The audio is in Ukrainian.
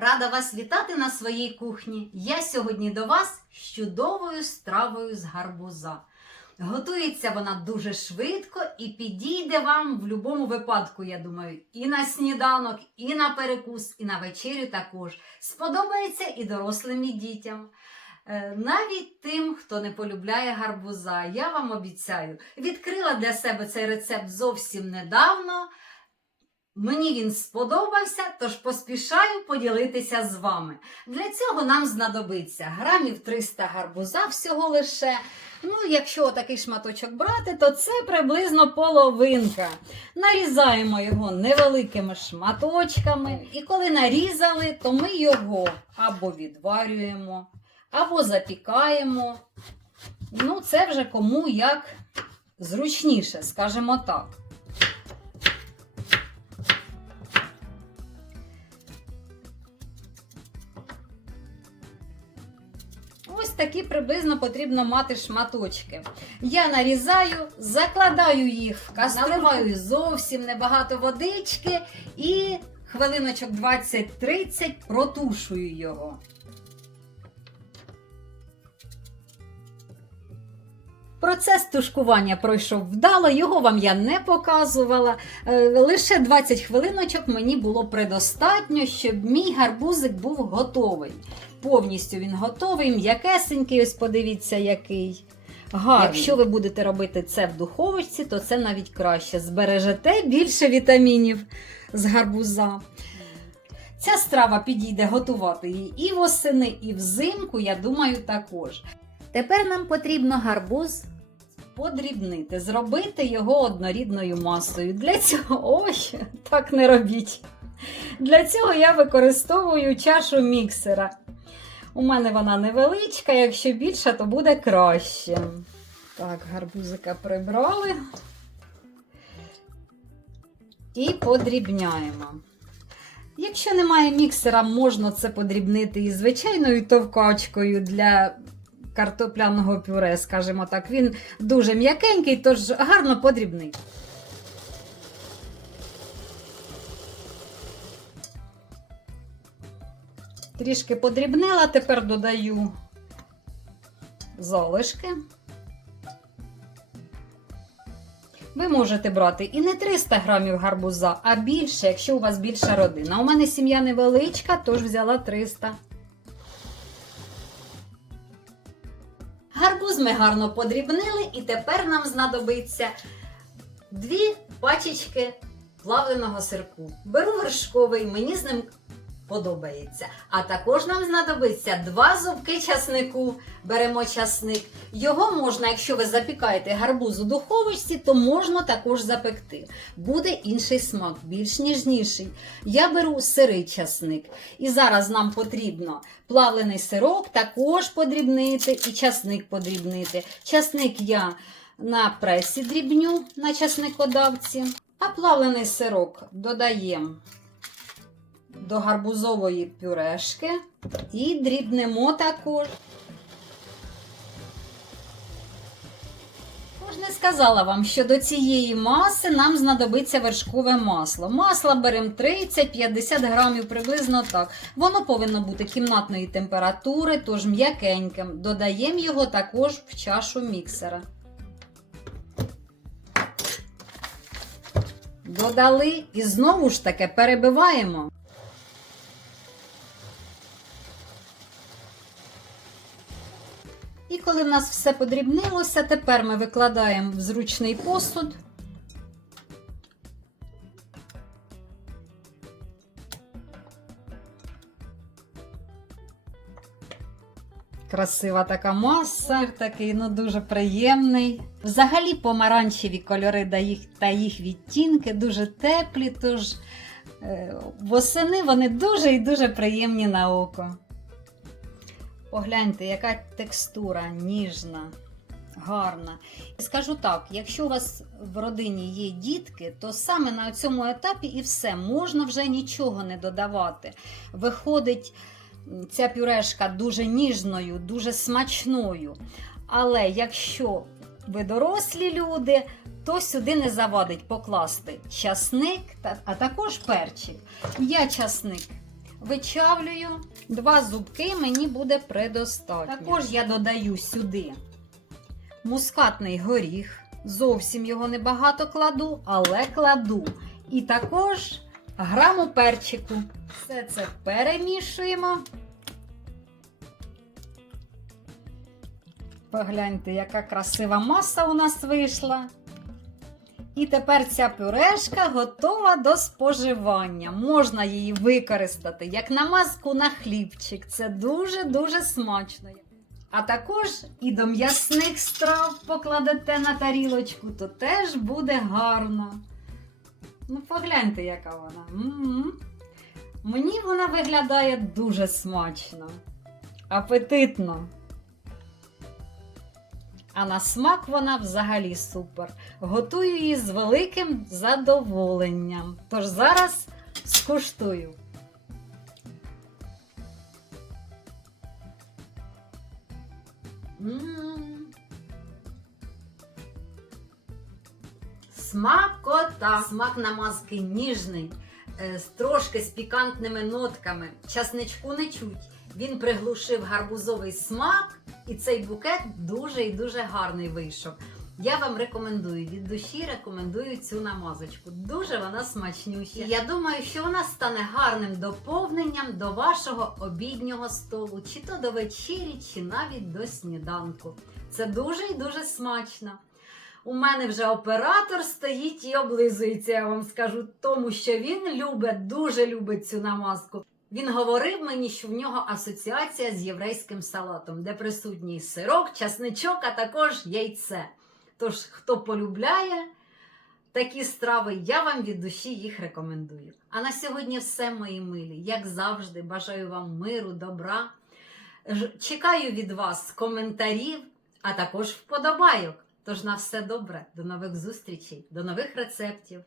Рада вас вітати на своїй кухні. Я сьогодні до вас з чудовою стравою з гарбуза. Готується вона дуже швидко і підійде вам в будь-якому випадку, я думаю, і на сніданок, і на перекус, і на вечерю також. Сподобається і дорослим, і дітям. Е, Навіть тим, хто не полюбляє гарбуза, я вам обіцяю, відкрила для себе цей рецепт зовсім недавно. Мені він сподобався, тож поспішаю поділитися з вами. Для цього нам знадобиться грамів 300 гарбуза всього лише. Ну, якщо такий шматочок брати, то це приблизно половинка. Нарізаємо його невеликими шматочками. І коли нарізали, то ми його або відварюємо, або запікаємо. Ну, це вже кому як зручніше, скажімо так. Такі приблизно потрібно мати шматочки. Я нарізаю, закладаю їх в наливаю зовсім небагато водички і хвилиночок 20-30 протушую його. Процес тушкування пройшов вдало, його вам я не показувала. Е, Лише 20 хвилиночок мені було предостатньо, щоб мій гарбузик був готовий. Повністю він готовий, м'якесенький, ось подивіться, який. Гарний. Якщо ви будете робити це в духовочці, то це навіть краще. Збережете більше вітамінів з гарбуза. Ця страва підійде готувати її і восени, і взимку, я думаю, також. Тепер нам потрібно гарбуз подрібнити, зробити його однорідною масою. Для цього, ой, так не робіть. Для цього я використовую чашу міксера. У мене вона невеличка, якщо більша, то буде краще. Так, гарбузика прибрали і подрібняємо. Якщо немає міксера, можна це подрібнити і звичайною товкачкою для картопляного пюре, скажімо так. Він дуже м'якенький, тож гарно подрібний. Трішки подрібнила, тепер додаю залишки. Ви можете брати і не 300 грамів гарбуза, а більше, якщо у вас більша родина. У мене сім'я невеличка, тож взяла 300. Гарбуз ми гарно подрібнили, і тепер нам знадобиться дві пачечки плавленого сирку. Беру вершковий, мені з ним подобається. А також нам знадобиться два зубки часнику. Беремо часник. Його можна, якщо ви запікаєте гарбуз у духовочці, то можна також запекти. Буде інший смак, більш ніжніший. Я беру сирий часник. І зараз нам потрібно плавлений сирок також подрібнити і часник подрібнити. Часник я на пресі дрібню на часникодавці, а плавлений сирок додаємо до гарбузової пюрешки і дрібнемо також. Тож сказала вам, що до цієї маси нам знадобиться вершкове масло. Масло беремо 30-50 грамів, приблизно так. Воно повинно бути кімнатної температури, тож м'якеньким. Додаємо його також в чашу міксера. Додали і знову ж таки перебиваємо. І коли в нас все подрібнилося, тепер ми викладаємо в зручний посуд. Красива така маса, такий ну дуже приємний. Взагалі помаранчеві кольори та їх, та їх відтінки дуже теплі, тож е, восени вони дуже і дуже приємні на око. Погляньте, яка текстура ніжна, гарна. І скажу так: якщо у вас в родині є дітки, то саме на цьому етапі і все, можна вже нічого не додавати. Виходить ця пюрешка дуже ніжною, дуже смачною. Але якщо ви дорослі люди, то сюди не завадить покласти часник, а також перчик. Я часник вичавлюю. Два зубки мені буде предостатньо. Також я додаю сюди мускатний горіх. Зовсім його небагато кладу, але кладу. І також граму перчику. Все це перемішуємо. Погляньте, яка красива маса у нас вийшла. І тепер ця пюрешка готова до споживання. Можна її використати як намазку на хлібчик. Це дуже-дуже смачно. А також і до м'ясних страв покладете на тарілочку, то теж буде гарно. Ну, погляньте, яка вона. М-м. Мені вона виглядає дуже смачно, апетитно. А на смак вона взагалі супер. Готую її з великим задоволенням. Тож зараз скуштую. М. Смакота! Смак намазки ніжний, е, з трошки з пікантними нотками. Часничку не чуть. Він приглушив гарбузовий смак, і цей букет дуже і дуже гарний вийшов. Я вам рекомендую від душі рекомендую цю намазочку. Дуже вона смачнюща. І я думаю, що вона стане гарним доповненням до вашого обіднього столу, чи то до вечері, чи навіть до сніданку. Це дуже і дуже смачно. У мене вже оператор стоїть і облизується, я вам скажу, тому що він любить, дуже любить цю намазку. Він говорив мені, що в нього асоціація з єврейським салатом, де присутній сирок, часничок, а також яйце. Тож, хто полюбляє такі страви, я вам від душі їх рекомендую. А на сьогодні все, мої милі. Як завжди, бажаю вам миру, добра. Чекаю від вас коментарів, а також вподобайок. Тож на все добре, до нових зустрічей, до нових рецептів.